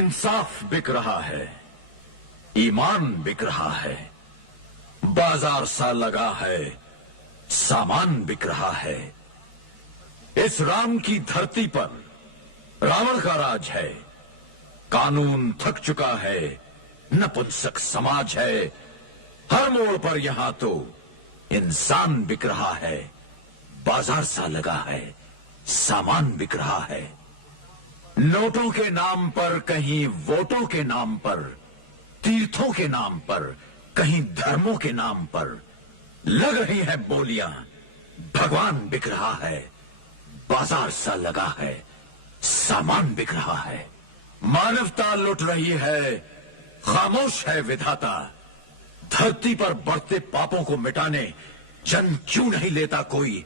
इंसाफ बिक रहा है, ईमान बिक रहा है, बाजार सा लगा है, सामान बिक रहा है। इस राम की धरती पर रावण का राज है, कानून थक चुका है, नपुंसक समाज है। हर मोड़ पर यहां तो इंसान बिक रहा है, बाजार सा लगा है, सामान बिक रहा है। नोटों के नाम पर, कहीं वोटों के नाम पर, तीर्थों के नाम पर, कहीं धर्मों के नाम पर लग रही है बोलियां। भगवान बिक रहा है, बाजार सा लगा है, सामान बिक रहा है। मानवता लुट रही है, खामोश है विधाता। धरती पर बढ़ते पापों को मिटाने जन्म क्यों नहीं लेता कोई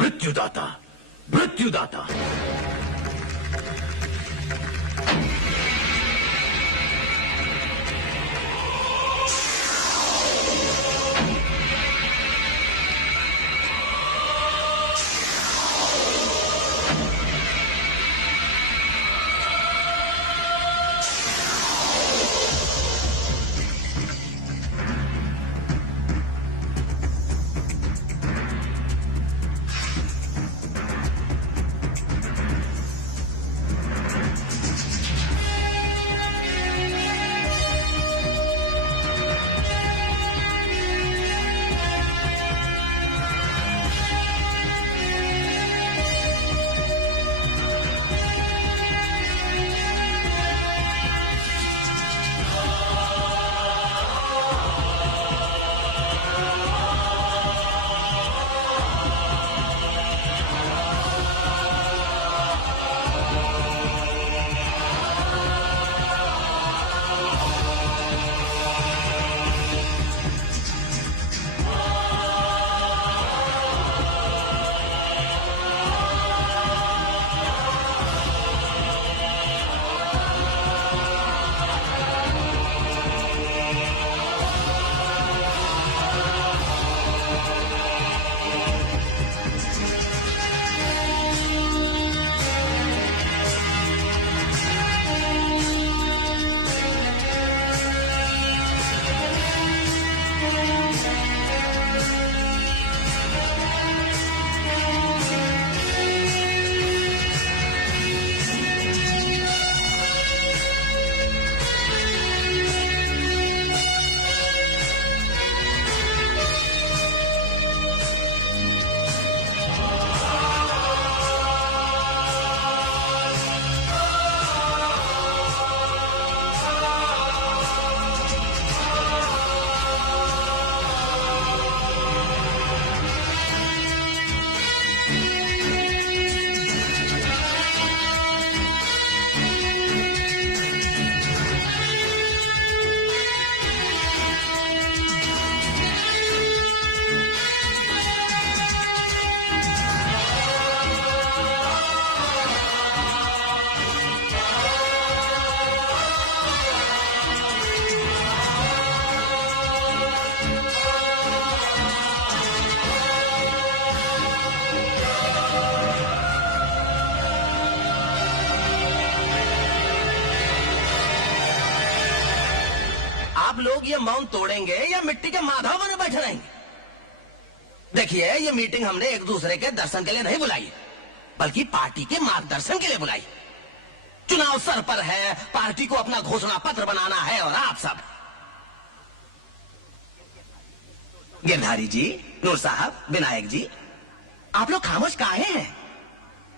मृत्युदाता, मृत्युदाता। लोग ये मौन तोड़ेंगे या मिट्टी के माधव बने बैठे रहेंगे? देखिए, ये मीटिंग हमने एक दूसरे के दर्शन के लिए नहीं बुलाई, बल्कि पार्टी के मार्गदर्शन के लिए बुलाई। चुनाव सर पर है, पार्टी को अपना घोषणा पत्र बनाना है, और आप सब गिरधारी जी, नूर साहब, विनायक जी, आप लोग खामोश काहे हैं?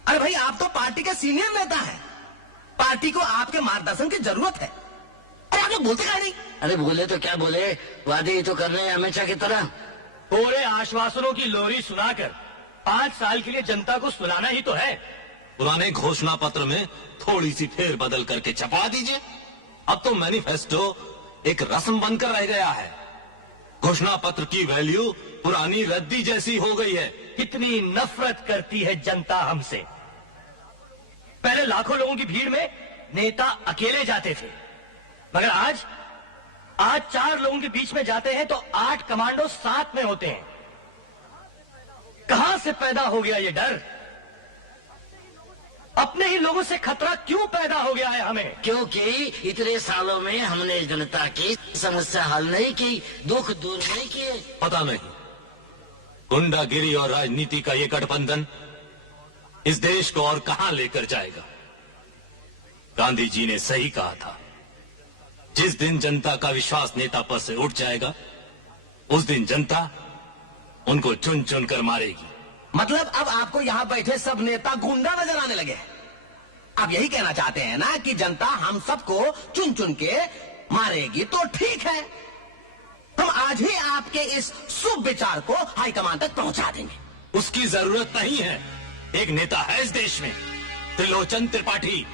अरे भाई, आप तो पार्टी के सीनियर नेता हैं, पार्टी को आपके मार्गदर्शन की जरूरत है। अरे आप लोग बोलते काहे नहीं? अरे बोले तो क्या बोले, वादे ही तो कर रहे हैं हमेशा की तरह। पूरे आश्वासनों की लोरी सुनाकर 5 साल के लिए जनता को सुनाना ही तो है। पुराने घोषणा पत्र में थोड़ी सी फेर बदल करके छपा दीजिए। अब तो मैनिफेस्टो एक रस्म बनकर रह गया है। घोषणा पत्र की वैल्यू पुरानी रद्दी जैसी हो गई है। कितनी नफरत करती है जनता हमसे। पहले लाखों लोगों की भीड़ में नेता अकेले जाते थे, मगर आज 4 लोगों के बीच में जाते हैं तो 8 कमांडो साथ में होते हैं। कहां से पैदा हो गया ये डर? अपने ही लोगों से खतरा क्यों पैदा हो गया है हमें? क्योंकि इतने सालों में हमने जनता की समस्या हल नहीं की, दुख दूर नहीं किए। पता नहीं, गुंडागिरी और राजनीति का ये गठबंधन इस देश को और कहां लेकर जाएगा। गांधी जी ने सही कहा था, जिस दिन जनता का विश्वास नेता पर से उठ जाएगा, उस दिन जनता उनको चुन चुन कर मारेगी। मतलब अब आपको यहाँ बैठे सब नेता गुंडा नजर आने लगे हैं। आप यही कहना चाहते हैं ना कि जनता हम सबको चुन चुन के मारेगी? तो ठीक है, हम आज ही आपके इस शुभ विचार को हाईकमान तक पहुंचा देंगे। उसकी जरूरत नहीं है। एक नेता है इस देश में, त्रिलोचन त्रिपाठी,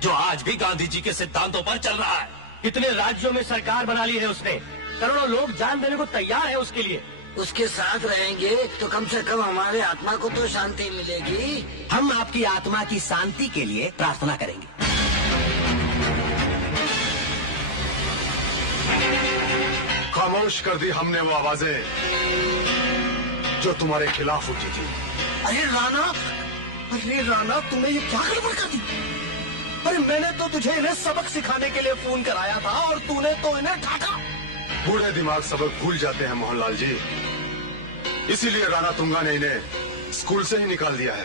जो आज भी गांधी जी के सिद्धांतों पर चल रहा है। कितने राज्यों में सरकार बना ली है उसने, करोड़ों लोग जान देने को तैयार है उसके लिए। उसके साथ रहेंगे तो कम से कम हमारे आत्मा को तो शांति मिलेगी। हम आपकी आत्मा की शांति के लिए प्रार्थना करेंगे। खामोश कर दी हमने वो आवाजें जो तुम्हारे खिलाफ उठी थी। अरे राणा, तूने ये क्या गड़बड़ कर दी? अरे मैंने तो तुझे इन्हें सबक सिखाने के लिए फोन कराया था और तूने तो इन्हें ठाका। बूढ़े दिमाग सबक भूल जाते हैं मोहनलाल जी, इसीलिए राणा तुंगा ने इन्हें स्कूल से ही निकाल दिया है।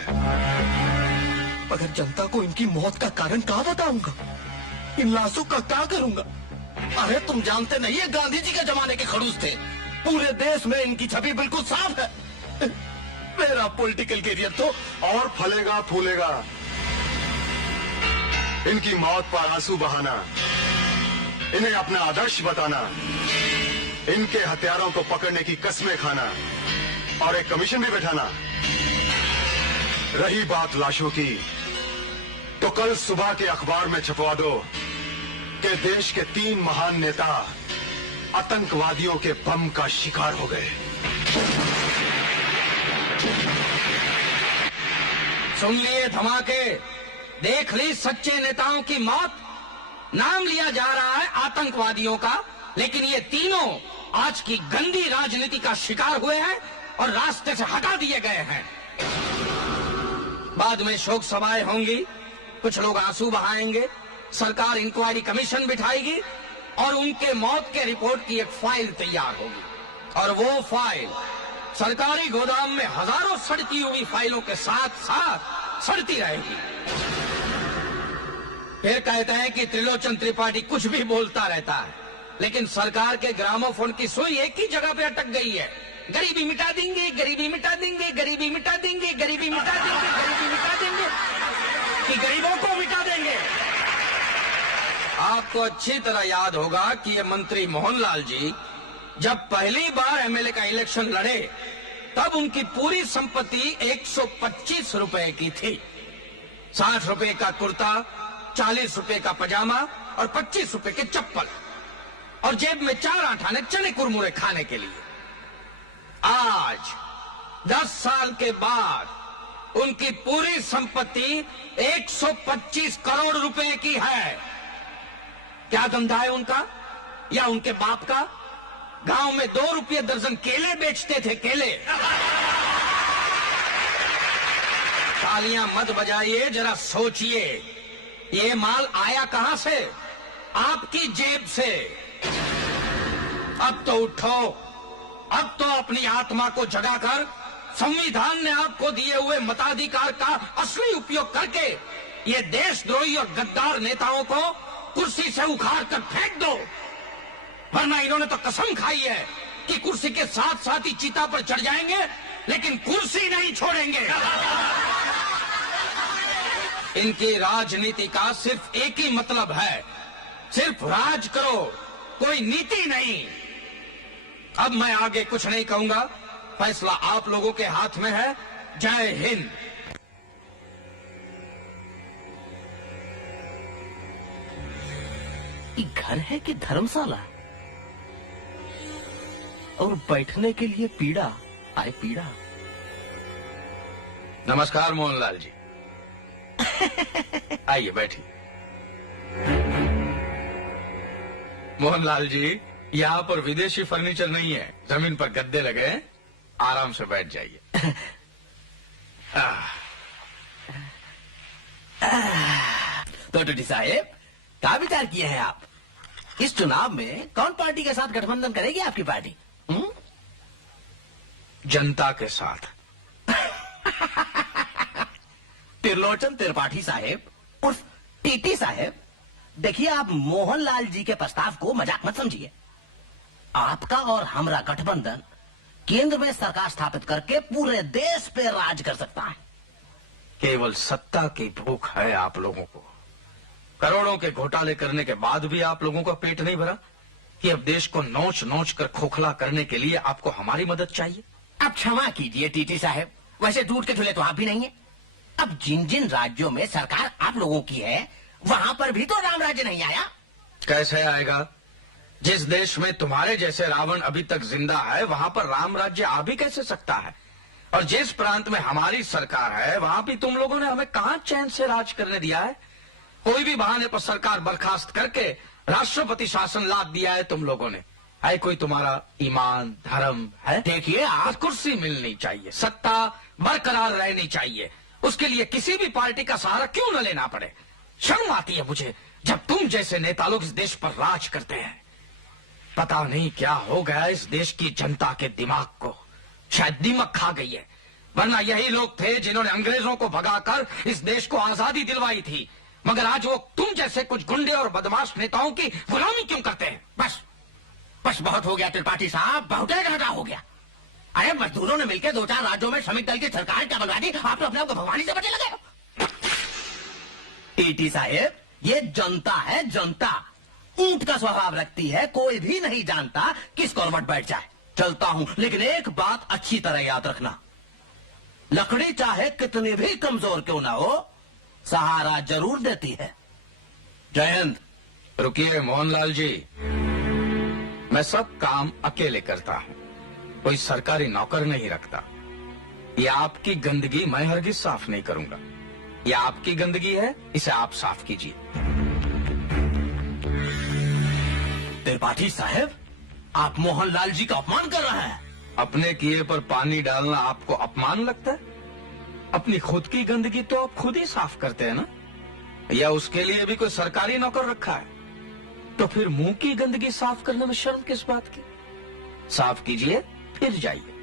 अगर जनता को इनकी मौत का कारण क्या बताऊंगा? इन लाशों का क्या करूंगा? अरे तुम जानते नहीं, ये गांधी जी के जमाने के खड़ूस थे। पूरे देश में इनकी छवि बिल्कुल साफ है। मेरा पॉलिटिकल करियर तो और फलेगा फूलेगा। इनकी मौत पर आंसू बहाना, इन्हें अपना आदर्श बताना, इनके हथियारों को पकड़ने की कस्में खाना और एक कमीशन भी बैठाना। रही बात लाशों की, तो कल सुबह के अखबार में छपवा दो कि देश के 3 महान नेता आतंकवादियों के बम का शिकार हो गए। सुन लिए धमाके, देख ली सच्चे नेताओं की मौत। नाम लिया जा रहा है आतंकवादियों का, लेकिन ये तीनों आज की गंदी राजनीति का शिकार हुए हैं और रास्ते से हटा दिए गए हैं। बाद में शोक सभाएं होंगी, कुछ लोग आंसू बहाएंगे, सरकार इंक्वायरी कमीशन बिठाएगी और उनके मौत के रिपोर्ट की एक फाइल तैयार होगी। और वो फाइल सरकारी गोदाम में हजारों सड़ती हुई फाइलों के साथ साथ सड़ती रहेगी। फिर कहते हैं कि त्रिलोचन त्रिपाठी कुछ भी बोलता रहता है, लेकिन सरकार के ग्रामोफोन की सुई एक ही जगह पे अटक गई है। गरीबी मिटा देंगे, गरीबी मिटा देंगे, गरीबी मिटा देंगे, गरीबी मिटा देंगे, गरीबी मिटा देंगे, कि गरीबों को मिटा देंगे। आपको अच्छी तरह याद होगा कि ये मंत्री मोहनलाल जी जब पहली बार एमएलए का इलेक्शन लड़े, तब उनकी पूरी संपत्ति 125 रुपए की थी। 60 रुपए का कुर्ता, 40 रुपए का पजामा और 25 रुपए के चप्पल, और जेब में 4 आठाने चने कुरमुरे खाने के लिए। आज 10 साल के बाद उनकी पूरी संपत्ति 125 करोड़ रुपए की है। क्या धंधा है उनका या उनके बाप का? गांव में 2 रुपये दर्जन केले बेचते थे, केले। तालियां मत बजाइए, जरा सोचिए, ये माल आया कहां से? आपकी जेब से। अब तो उठो, अब तो अपनी आत्मा को जगाकर संविधान ने आपको दिए हुए मताधिकार का असली उपयोग करके ये देशद्रोही और गद्दार नेताओं को कुर्सी से उखाड़ कर फेंक दो, वरना इन्होंने तो कसम खाई है कि कुर्सी के साथ साथ ही चिता पर चढ़ जाएंगे, लेकिन कुर्सी नहीं छोड़ेंगे। इनकी राजनीति का सिर्फ एक ही मतलब है, सिर्फ राज करो, कोई नीति नहीं। अब मैं आगे कुछ नहीं कहूंगा, फैसला आप लोगों के हाथ में है। जय हिंद। ये घर है कि धर्मशाला? और बैठने के लिए पीड़ा, आए पीड़ा। नमस्कार मोहनलाल जी। आइए बैठिए। मोहनलाल जी, यहाँ पर विदेशी फर्नीचर नहीं है, जमीन पर गद्दे लगे हैं, आराम से बैठ जाइए। तो टीटी साहेब, क्या विचार किए हैं आप? इस चुनाव में कौन पार्टी के साथ गठबंधन करेगी आपकी पार्टी? जनता के साथ। त्रिलोचन त्रिपाठी साहेब उर्फ टीटी साहेब, देखिए आप मोहनलाल जी के प्रस्ताव को मजाक मत समझिए। आपका और हमारा गठबंधन केंद्र में सरकार स्थापित करके पूरे देश पे राज कर सकता है। केवल सत्ता की भूख है आप लोगों को। करोड़ों के घोटाले करने के बाद भी आप लोगों का पेट नहीं भरा कि अब देश को नोच नोच कर खोखला करने के लिए आपको हमारी मदद चाहिए। अब क्षमा कीजिए टीटी साहब, वैसे दूध के झूले तो आप भी नहीं है। अब जिन जिन राज्यों में सरकार आप लोगों की है, वहां पर भी तो राम राज्य नहीं आया। कैसे आएगा? जिस देश में तुम्हारे जैसे रावण अभी तक जिंदा है, वहां पर राम राज्य आ भी कैसे सकता है? और जिस प्रांत में हमारी सरकार है, वहां भी तुम लोगों ने हमें कहां चैन से राज करने दिया है? कोई भी बहाने पर सरकार बर्खास्त करके राष्ट्रपति शासन लाद दिया है तुम लोगों ने। है कोई तुम्हारा ईमान धर्म है? देखिए आप, कुर्सी मिलनी चाहिए, सत्ता बरकरार रहनी चाहिए, उसके लिए किसी भी पार्टी का सहारा क्यों न लेना पड़े। शर्म आती है मुझे जब तुम जैसे नेता लोग इस देश पर राज करते हैं। पता नहीं क्या हो गया इस देश की जनता के दिमाग को, शायद दीमक खा गई है। वरना यही लोग थे जिन्होंने अंग्रेजों को भगाकर इस देश को आजादी दिलवाई थी, मगर आज वो तुम जैसे कुछ गुंडे और बदमाश नेताओं की गुलामी क्यों करते हैं? बस बस बहुत हो गया त्रिपाठी साहब, बहुत ज्यादा हो गया। अरे मजदूरों ने मिलकर 2-4 राज्यों में श्रमिक दल की सरकार क्या बनवा दी, आप तो अपने आप को भगवानी से बचे लगे। टीटी साहेब, ये जनता है, जनता ऊंट का स्वभाव रखती है, कोई भी नहीं जानता किस कॉर्बट बैठ जाए। चलता हूं, लेकिन एक बात अच्छी तरह याद रखना, लकड़ी चाहे कितनी भी कमजोर क्यों ना हो, सहारा जरूर देती है। जय हिंद। रुकिए मोहनलाल जी, मैं सब काम अकेले करता हूं, कोई सरकारी नौकर नहीं रखता। ये आपकी गंदगी मैं हरगिज साफ नहीं करूंगा। ये आपकी गंदगी है, इसे आप साफ कीजिए। त्रिपाठी साहब, आप मोहनलाल जी का अपमान कर रहे हैं। अपने किए पर पानी डालना आपको अपमान लगता है? अपनी खुद की गंदगी तो आप खुद ही साफ करते हैं ना? या उसके लिए भी कोई सरकारी नौकर रखा है? तो फिर मुंह की गंदगी साफ करने में शर्म किस बात की? साफ कीजिए फिर जाइए।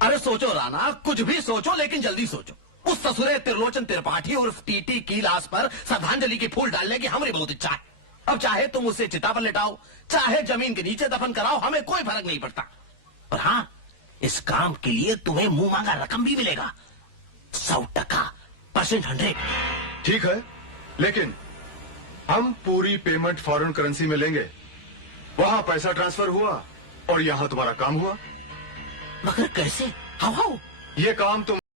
अरे सोचो राणा, कुछ भी सोचो, लेकिन जल्दी सोचो। उस ससुरे त्रिलोचन त्रिपाठी उर्फ टीटी की लाश पर श्रद्धांजलि की फूल डालने की हमारी बहुत इच्छा है। अब चाहे तुम उसे चिता पर लेटाओ, चाहे जमीन के नीचे दफन कराओ, हमें कोई फर्क नहीं पड़ता। और हाँ, इस काम के लिए तुम्हें मुंह मांगा रकम भी मिलेगा, 100% 100। ठीक है, लेकिन हम पूरी पेमेंट फॉरेन करेंसी में लेंगे। वहां पैसा ट्रांसफर हुआ और यहां तुम्हारा काम हुआ। मगर कैसे? हाउ? ये काम तुम